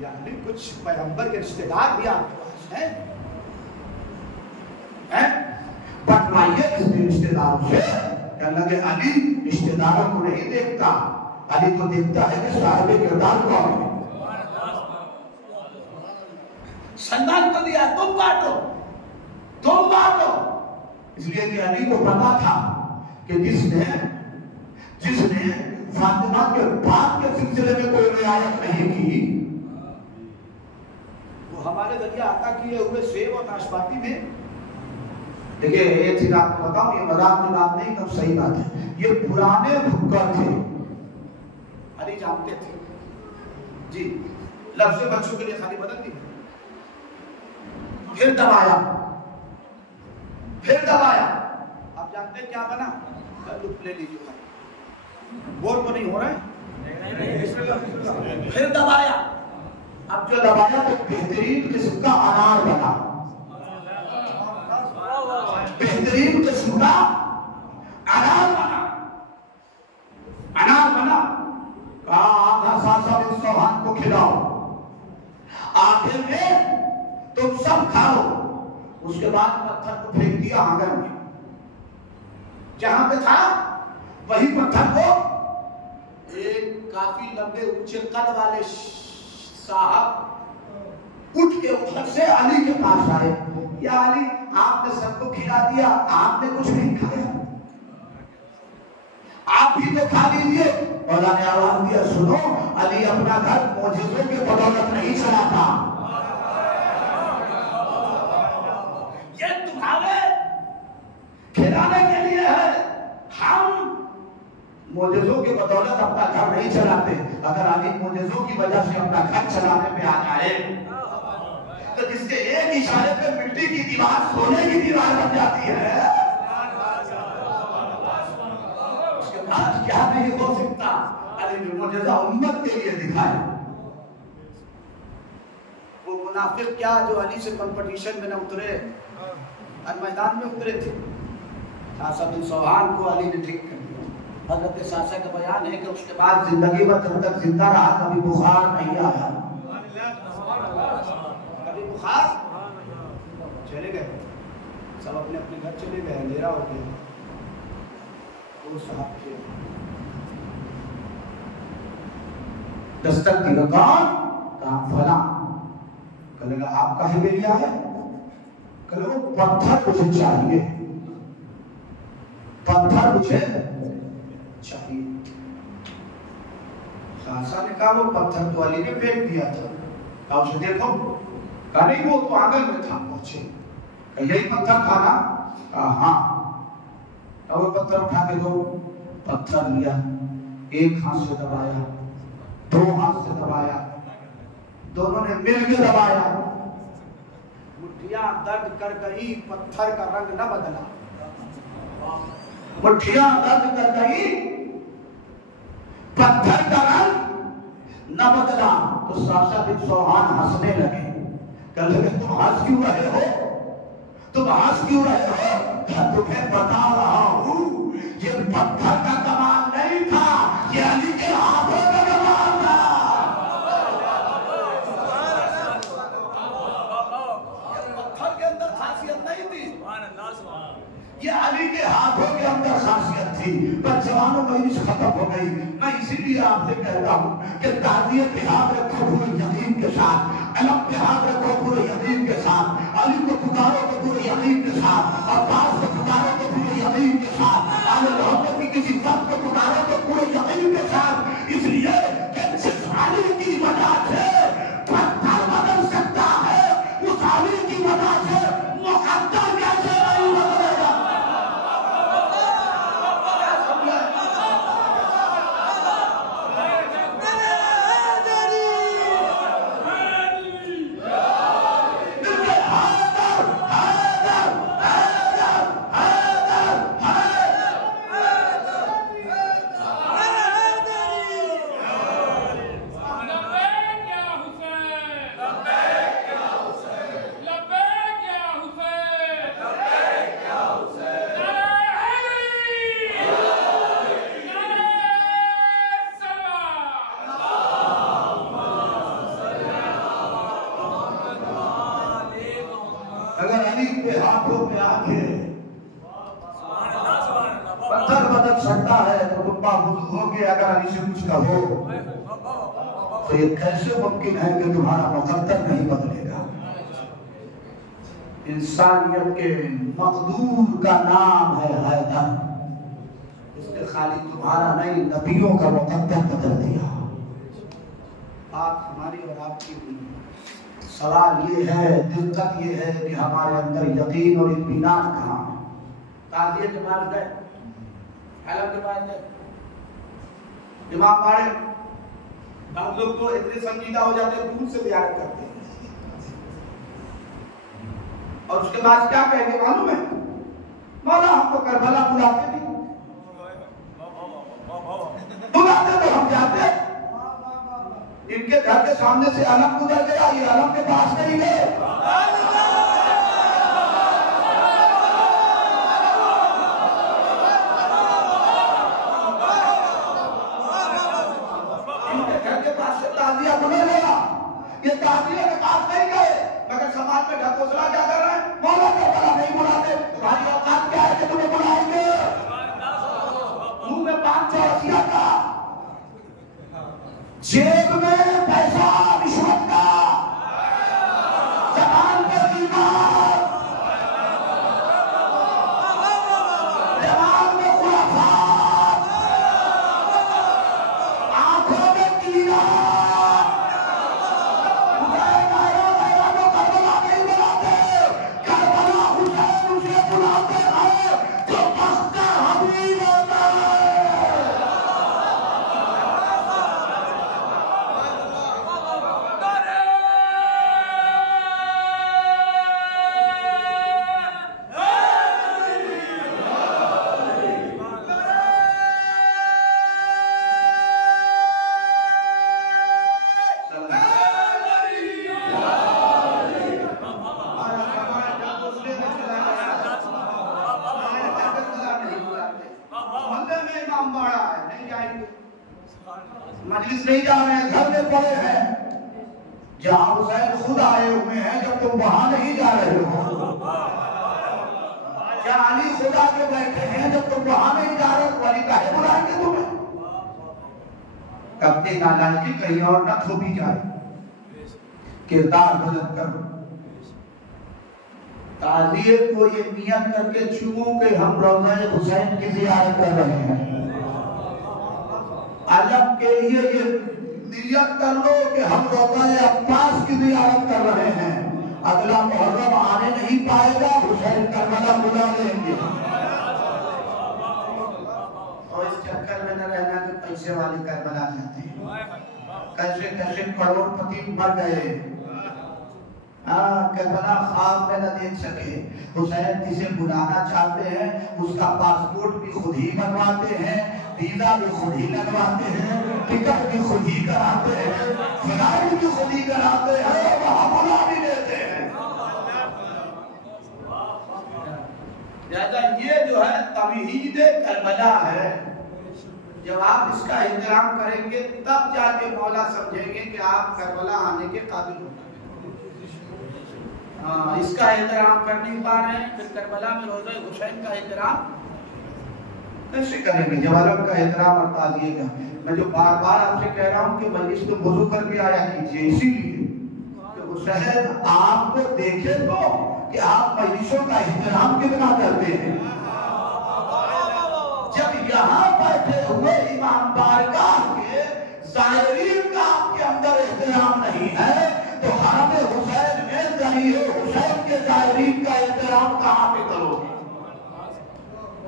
यानी कुछ पैगंबर के रिश्तेदार भी आपके पास हैं, बटवाइए इसने रिश्तेदारों से। क्या लगे अली रिश्तेदारों को नहीं देखता, अली तो देखता है कि साहिब किरदार कौन है। सम्मान तो दिया, तुम बांटो, तुम बांटो। इसलिए कि अली को पता था कि जिसने फातिमा के बाप के सिलसिले में कोई रियायत नहीं की, वो हमारे जरिए आता किए हुए सेब और नाशपाती में। देखिए एक चीज आपको बताऊं, ये मजाक की बात नहीं, एकदम सही बात है। ये पुराने भुक्कड़ थे, अली जानते थे जी। लफ्ज़ बच्चों के लिए खाली बदल दी, फिर दबाया, फिर दबाया। आप जानते हैं क्या बना? ले लीजिए, बोल तो नहीं हो रहा है। फिर दबाया, अब जो दबाया तो बेहतरीन किस्म का अनार बना, बेहतरीन किस्म का अनार बना, अनार बना। आधा सासा में सोहान को खिलाओ, आखिर में तुम सब खाओ। उसके बाद पत्थर को फेंक दिया आंगन में, जहां पे था वही पत्थर को एक काफी लंबे ऊंचे कद वाले साहब उठ के उधर से अली के पास आए। या अली आपने सबको खिला दिया, आपने कुछ नहीं खाया, आप भी तो खा लीजिए। मौला ने आवाज दिया सुनो, अली अपना घर मौजूदों के बदौलत नहीं चलाता, ये तुम्हारे खिलाने के लिए है। हम मोजेजों के बदौलत अपना घर नहीं चलाते। अगर अली मोजेजों की वजह से अपना घर चलाने पे आ जाए तो जिसके एक इशारे पे मिट्टी की दीवार सोने की दीवार बन जाती है, उसके बाद क्या नहीं हो सकता। अली ने मोजेजा उम्मत के लिए दिखाया। वो मुनाफिक क्या जो अली से कंपटीशन में न उतरे, मैदान में उतरे थे। सासा बिन सोहान को अली ने ठीक कर दिया। हजरत सासा का बयान है कि उसके बाद जिंदगी भर जब तक जिंदा रहा कभी बुखार नहीं आया। चले गए, सब अपने अपने घर चले गए, अंधेरा हो गया। वो साहब के दस्तक दी, कौन? काम फला। कहेगा आपका ही बेलिया है? कहेगा वो पत्थर मुझे चाहिए, पत्थर मुझे चाहिए। सासा ने कहा वो पत्थर तो अली ने फेंक दिया था, अब उसे देखो। कहा नहीं वो तो आंगन में था, पहुंचे। यही पत्थर था ना? कहा हाँ। अब वो पत्थर उठा के दो, पत्थर लिया, एक हाथ से दबाया, दो हाथ से दबाया, दोनों ने मिलकर दबाया, मुठ्ठियां दर्द कर गई, पत्थर का रंग न बदला। मुठ्ठियां दर्द कर गई, पत्थर का रंग न बदला। तो सासा बिन सोहान हंसने लगे, कहने लगे तुम हंस क्यों रहे हो? तुम हंस क्यों रहे हो? तुम्हें बता रहा हूं, ये पत्थर का कमाल नहीं था, ये अली के हाथों का कमाल था। ये पत्थर के अंदर खासियत नहीं थी, ये अली के हाथों के अंदर खासियत थी। पर जवानों मजलिस खत्म हो गई। मैं इसीलिए आपसे कहता हूँ कि ताज़ियत बिहार रखो पूरे यकीन के साथ, अलग बिहार रखो पूरे यकीन के साथ, अली को पुकारो तो पूरे यकीन के साथ, अब्बास को पुकारो तो पूरे यकीन के साथ, आले मोहम्मद की किसी बात को पुकारो तो पूरे यकीन के साथ। इसलिए कि जिस अली की वजह से पत्थर बदल सकता है, उस अली की वजह से मुकद्दर कैसे नहीं बदलेगा? अगर अली के हाथों में आके पत्थर बदल सकता है तो तुम वुजू हो के अगर अली से कुछ कहो तो ये कैसे मुमकिन है कि तुम्हारा मुकद्दर नहीं बदलेगा? इंसानियत के मकदूर का नाम है हैदर, इसने खाली तुम्हारा नहीं नबियों का मुकद्दर बदल दिया। बात हमारी और आपकी सवाल ये है, दिक्कत ये है कि हमारे अंदर यकीन और इत्मीनान कहाँ है? ताज़ियत के बाद गए, हलफ के बाद गए, इमाम पढ़े, आप लोग तो इतने संजीदा हो जाते हैं, दूर से ज़ियारत करते हैं, और उसके बाद क्या कहेंगे मालूम है? मौला हमको करबला बुलाते थे, बुलाते तो हम जाते। इनके घर के सामने से अलम गुजर गया, ये अलम के पास नहीं गए। इनके घर के पास से ताजिया गुजर गया, ये ताजिया के पास नहीं गए, मगर समाज में ढकोसला क्या कर रहे हैं? मौला को बड़ा नहीं बुलाते, तुम्हारी औकात क्या है कि तुम्हें बुलाएंगे? मुंह में 500 रसिया का, जेब में पैसा रिश्वत का, जबान पर ईमान, जबान में खुराफात, आंखों में कीड़ा। हुसैन आया मेरा तो करबला नहीं बुलाते, करबला हुसैन उसे बुलाते हैं जो मक्का हबीब होता है। मजलिस नहीं जा रहे हैं, घर में पड़े हैं, जहां हुसैन खुद आए हुए हैं। जब तुम वहां नहीं जा रहे हो? क्या अली खुदा के बैठे हैं जब तुम वहां नहीं जा रहे हो? अली काहे बुलाएंगे तुम्हें? अपनी नालायकी कहीं और न थोपी जाए, किरदार बुलंद करो। ताजिए को ये नियत करके चूमो कि हम रोज़ा हुसैन की ज़ियारत कर रहे हैं। अलग के लिए ये नियत कर लो कि हम रोज़ा अब्बास की ज़ियारत कर रहे हैं। अगला मुहर्रम आने नहीं पाएगा, हुसैन करबला बुला लेंगे। और इस चक्कर में न रहना कि पैसे वाले करबला जाते हैं। कैसे कैसे करोड़पति मर गए, करबला ख्वाब में न देख सके। हुसैन जिसे बुलाना चाहते हैं उसका पासपोर्ट भी खुद ही बनवाते हैं, वीजा भी खुद ही लगवाते हैं, टिकट भी खुद ही कराते हैं, फ्लाइट भी खुद ही कराते हैं, वहां बुला भी देते हैं। ज्यादा ये जो है तमहीद करबला है। जब आप इसका एहतराम करेंगे तब जाके मौला समझेंगे कि आप करबला आने के काबिल हो। इसका एहतराम कर नहीं पा रहे हैं, फिर करबला में रोज़ा हुसैन का एहतराम कैसे करेंगे? जवानों का एहतराम और ताज़िए का। मैं जो बार बार आपसे कह रहा हूँ कि मजलिस में वुज़ू करके आया कीजिए, इसीलिए कि हुसैन आपको देखे तो कि आप मजलिसों का एहतराम कितना करते हैं। जब यहाँ बैठे हुए इमाम बारगाह के ज़ाहिरीन का आपके अंदर एहतराम नहीं है तो हरम हुसैन में हुसैन के ज़ाहिरीन का एहतराम कहाँ पे करोगे?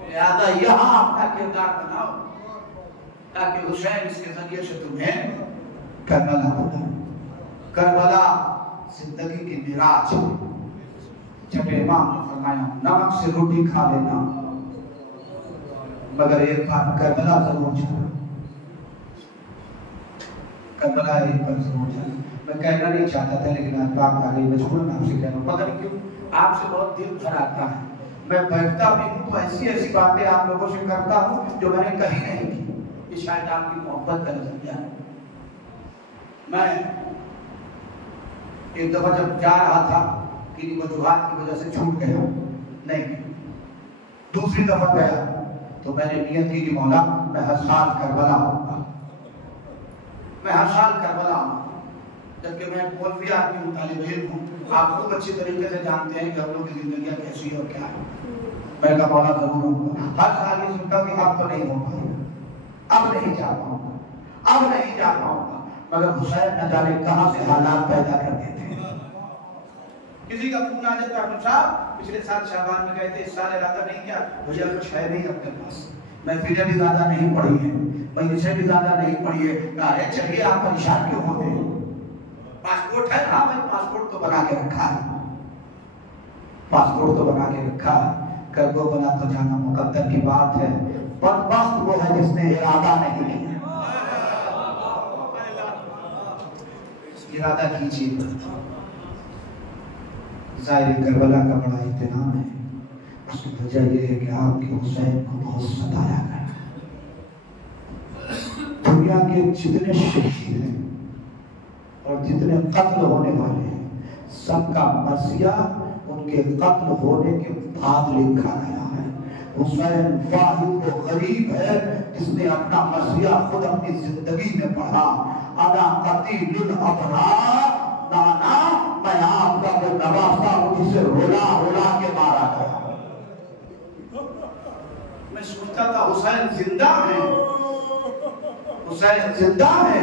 लिहाजा यहाँ अपना किरदार बनाओ ताकि हुसैन इसके जरिए से तुम्हें करबला बुलाए। करबला जिंदगी की मिराज। जब इमाम ने फरमाया नमक से रोटी खा लेना, मगर एक बार करबला जरूर जाना, करबला एक बार जरूर जाना। मैं कहना नहीं चाहता था लेकिन आज बात आ गई, मजबूरन आपसे कह रहा हूँ। पता नहीं क्यों आपसे बहुत दिल भर आता है। मैं बैठता भी हूँ तो ऐसी ऐसी बातें आप लोगों से करता हूँ जो मैंने कहीं नहीं की। ये शायद आपकी मोहब्बत का नजरिया है। मैं एक दफा जब जा रहा था किसी वजूहात की वजह से छूट गया, नहीं दूसरी दफा गया तो मैंने नियत की कि मौला मैं हर साल करबला आऊंगा, मैं हर साल करबला आऊंगा। जबकि मैं मौलवी आदमी हूँ, तालिब इल्म हूँ, आप खूब अच्छी तरीके से जानते हैं कि हम लोग की जिंदगी कैसी है और क्या है। मैं का मौला जरूर हूँ। हर साल ये सुनता कि अब तो नहीं हो पाएगा, अब नहीं जा पाऊंगा, अब नहीं जा पाऊंगा। मगर हुसैन न जाने कहाँ से हालात पैदा कर देते हैं। किसी का फोन आ जाता है, साहब पिछले साल शाबान में गए थे, इस साल इरादा नहीं किया, मुझे कुछ है नहीं अपने पास, मैं फिर भी ज्यादा नहीं पढ़ी है, मैं इसे भी ज्यादा नहीं पढ़ी है। अरे चलिए आप परेशान क्यों होते हैं? पासपोर्ट है? हाँ भाई पासपोर्ट तो बना के रखा है, पासपोर्ट तो बना के रखा है, करगो बना तो जाना मुकद्दर की बात है। पर वक्त वो है जिसने इरादा नहीं किया। इरादा कीजिए। ज़ाहिर करबला का बड़ा इत्मीनान है। उसकी वजह यह है कि आपके हुसैन को बहुत सताया गया। दुनिया के जितने शहीद हैं और जितने कत्ल होने वाले हैं, सबका मरसिया उनके कत्ल होने के बाद लिखा गया है। हुसैन वाहिद वो गरीब है जिसने अपना मरसिया खुद अपनी जिंदगी में पढ़ा। अना कतीलुल अबरार, नाना मैं आपका वो नवासा हूँ जिसे रोला रोला के मारा गया। मैं सोचता था हुसैन जिंदा है, हुसैन जिंदा है।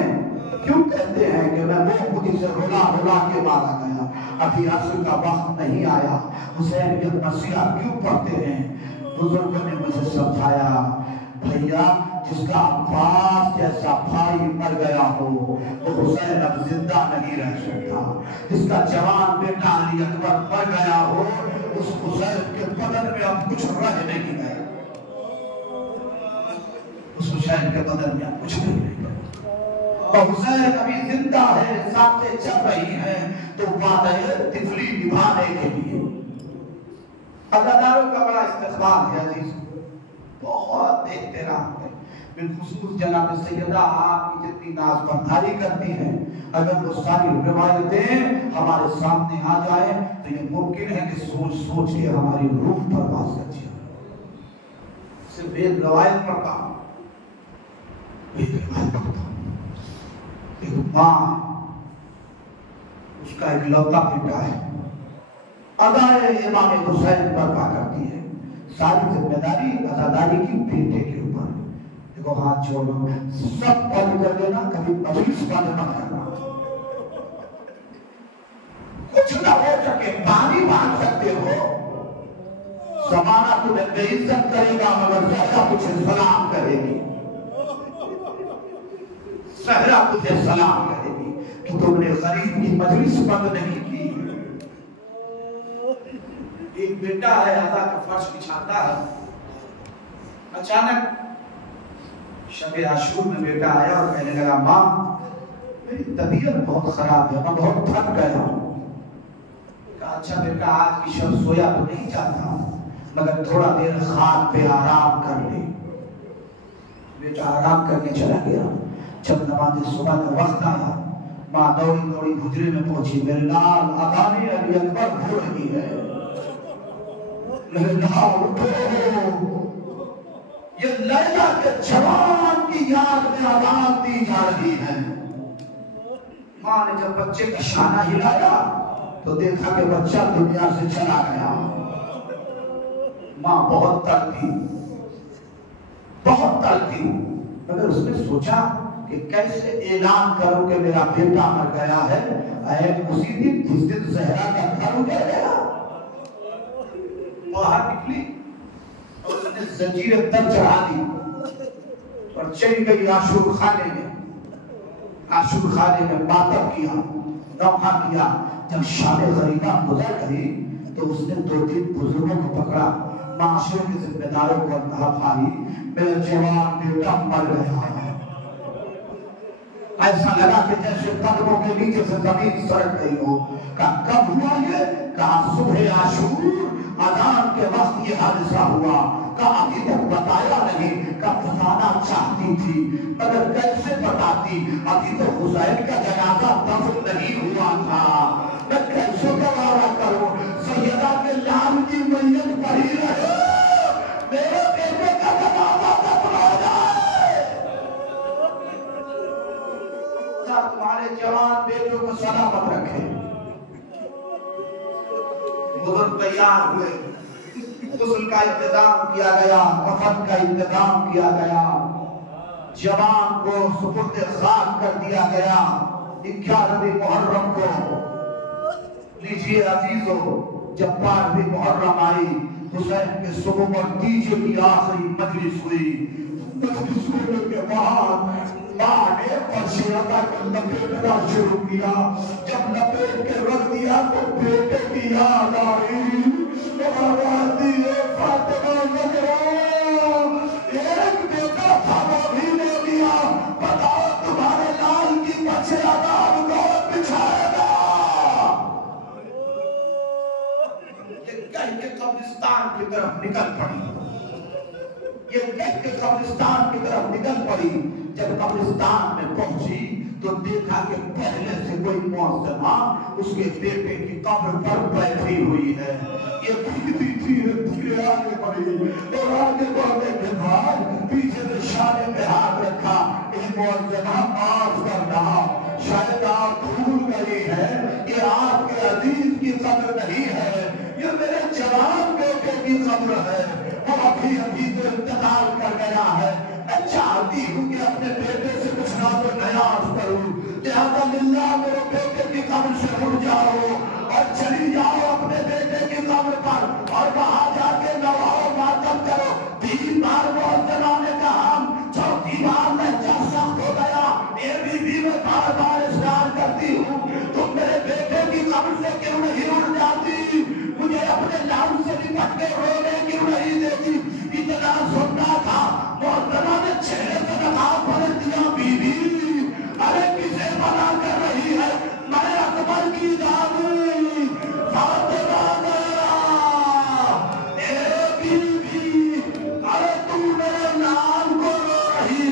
क्यों कहते हैं कि मैं वो खुद से रोला रोला के मारा गया? अभी असर का वक्त नहीं आया। हुसैन के मसीहा क्यों पढ़ते हैं? बुजुर्गों ने मुझे समझाया, भैया जिसका अब्बास जैसा भाई मर गया हो तो हुसैन अब जिंदा नहीं रह सकता। जिसका जवान बेटा अली अकबर मर गया हो, उस हुसैन के बदन में अब कुछ रह नहीं गया, उस हुसैन के बदन में अब कुछ नहीं रह गया। और हुसैन अभी जिंदा है, साथें चल रही हैं, तो वादे तिफली निभाने के लिए अदादारों का बड़ा इस्तेमाल है। अजीज बहुत एहतराम है। बिलखुसूस जनाब सैयदा आपकी जितनी नाज़बरदारी करती हैं, अगर वो सारी रिवायतें हमारे सामने आ जाए तो ये मुमकिन है कि सोच सोच के हमारी रूह परवाज़ कर जाए। सिर्फ एक रिवायत पढ़ता हूँ, एक रिवायत पढ़ता हूँ। एक माँ, उसका एक लौता बेटा है, अदाए इमाम हुसैन बर्पा करती है, सारी जिम्मेदारी अदादारी की बेटे के ऊपर। देखो हाथ जोड़ो, सब बंद कर देना, कभी मजलिस बंद मत करना। कुछ ना हो सके पानी मांग सकते हो, जमाना तुम्हें बेइज्जत करेगा मगर सहरा तुझे सलाम करेगी, सहरा तुझे सलाम करेगी कि तुमने गरीब की मजलिस बंद नहीं की। एक बेटा है, अदा का फर्श बिछाता है, अचानक शब आशूर में बेटा आया और कहने लगा, माँ मेरी तबीयत बहुत खराब है, मैं बहुत थक गया हूँ। कहा अच्छा बेटा, आज की शब सोया तो नहीं जाता, मगर थोड़ा देर खाट पे आराम कर ले। बेटा आराम करने चला गया। जब नमाज सुबह का वक्त आया, माँ दौड़ी दौड़ी हुजरे में पहुंची, मेरे लाल अदानी अली अकबर हो रही है, मेरे लाल उठो। ये लैला के जवान की याद में आवाज दी जा रही है। माँ ने जब बच्चे का शाना हिलाया तो देखा कि बच्चा दुनिया से चला गया। माँ बहुत तड़पी, बहुत तड़पी, मगर उसने सोचा कि कैसे ऐलान करूं कि मेरा बेटा मर गया है। उसी दिन जिस दिन जहरा का घर उजड़ गया, बाहर निकली और उसने जंजीरें तर चढ़ा दी और चली गई आशूर खाने में। आशूर खाने में मातम किया, नौहा किया। जब शाम गरीबा गुजर गई तो उसने 2-3 बुजुर्गों को पकड़ा, माशरे के जिम्मेदारों को कहा, भाई मेरा जवान बेटा मर गया। ऐसा लगा कि जैसे कदमों के नीचे से जमीन सरक गई हो। कब हुआ ये? कहा सुबह आशूर अजान के वक्त ये हादसा हुआ। कहा अभी तक बताया नहीं, कब बताना चाहती थी मगर कैसे बताती, अभी तो हुसैन का जनाजा दफन नहीं हुआ था, मैं कैसे गवारा करूं। सैयदा के लाल की मैयत पड़ी रहे, मेरे बेटे का जनाजा दफन हो जाए। तुम्हारे जवान बेटों को सलामत रखे। बुजुर्ग तैयार हुए, गुस्ल का इंतजाम किया गया, कफन का इंतजाम किया गया, जवान को सुपुर्द खाक कर दिया गया। 11वीं मुहर्रम को लीजिए अजीजों, जब 12वीं मुहर्रम आई, हुसैन के सुबह और तीजे की आखिरी मजलिस हुई। मजलिस होने के बाद माँ ने पर्शियाता को लपेटना शुरू किया। जब लपेट के रख दिया तो बेटे की याद आई। एक बेटा था वो भी ले लिया, बताओ तुम्हारे लाल की बच्चे आदाब कौन बिछाएगा। ये कह के कब्रिस्तान की तरफ निकल पड़ी, ये कह के कब्रिस्तान की तरफ निकल पड़ी। जब कब्रिस्तान में पहुंची तो देखा कि पहले से कोई मुअज्जिमा उसके बेटे की कब्र पर बैठी हुई है। ये धीरे धीरे आगे बढ़ी और आगे बढ़ने के बाद पीछे से शाने पे हाथ रखा, ये मुअज्जिमा माफ करना, शायद आप भूल गई है, ये आपके अजीज की कब्र नहीं है, ये मेरे जवान बेटे की कब्र है, वो अभी अभी तो इंतकाल कर गया है। मैं चाहती हूँ कि अपने बेटे से कुछ ना तो नयाज करूँ, लिहाजा लिल्लाह मेरे बेटे की कब्र से उठ जाओ और चली जाओ अपने बेटे की कब्र पर और वहां जाके नवाओ मातम करो। 3 बार मुअज्जिमा ने कहा, चौथी बार मैं सख्त हो गया, ये भी मैं बार बार इस्तेमाल करती हूँ, तुम मेरे बेटे की कब्र से क्यों नहीं उठ जाती, मुझे अपने लाल से निपट के रोने क्यों नहीं देती। इतना सुनना था, मुअज्जिमा ने चेहरे पे नकाब भर दिया, बीबी अरे किसे मना कर रही है, मैं अकबर की दादी फातिमा बीबी, अरे तू मेरे नाम को रो रही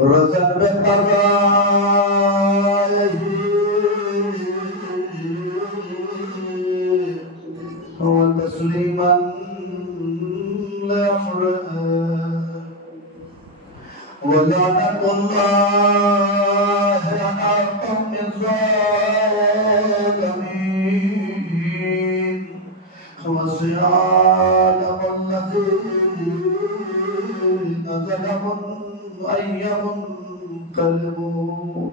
रज़न में तस्लीमन वलानतुल्लाह अला क़ौमिन ज़ालिमीन वसयअलमुल्लज़ीन ज़लमू अय्युहुम क़लबुन